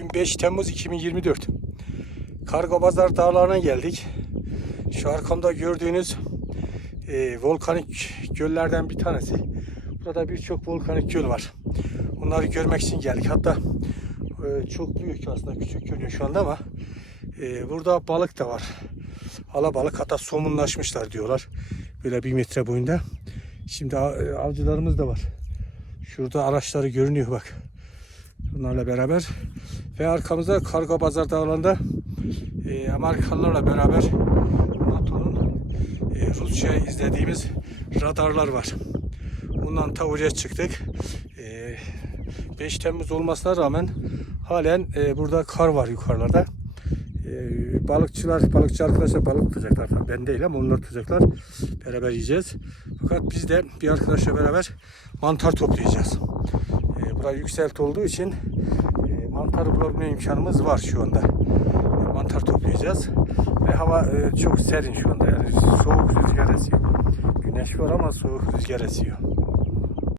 Bugün 5 Temmuz 2024. Kargobazar Dağları'na geldik. Şu arkamda gördüğünüz e, volkanik göllerden bir tanesi. Burada birçok volkanik göl var. Onları görmek için geldik. Hatta e, çok büyük aslında küçük görünüyor şu anda ama e, burada balık da var. Alabalık hatta somunlaşmışlar diyorlar. Böyle bir metre boyunda. Şimdi a- avcılarımız da var. Şurada araçları görünüyor bak. Bunlarla beraber ve arkamızda Kargo Bazar Dağları'nda e, Amerikalılarla beraber NATO'nun e, Rusya'ya izlediğimiz radarlar var. Bundan ta oraya çıktık. E, 5 Temmuz olmasına rağmen halen e, burada kar var yukarılarda. E, balıkçılar, balıkçı arkadaşlar balık tutacaklar. Ben değil ama onlar tutacaklar. Beraber yiyeceğiz. Fakat biz de bir arkadaşla beraber mantar toplayacağız. Burası yükselt olduğu için e, mantarı bulabilme imkanımız var şu anda. E, mantar toplayacağız. Ve hava e, çok serin şu anda yani soğuk rüzgar esiyor. Güneş var ama soğuk rüzgar esiyor.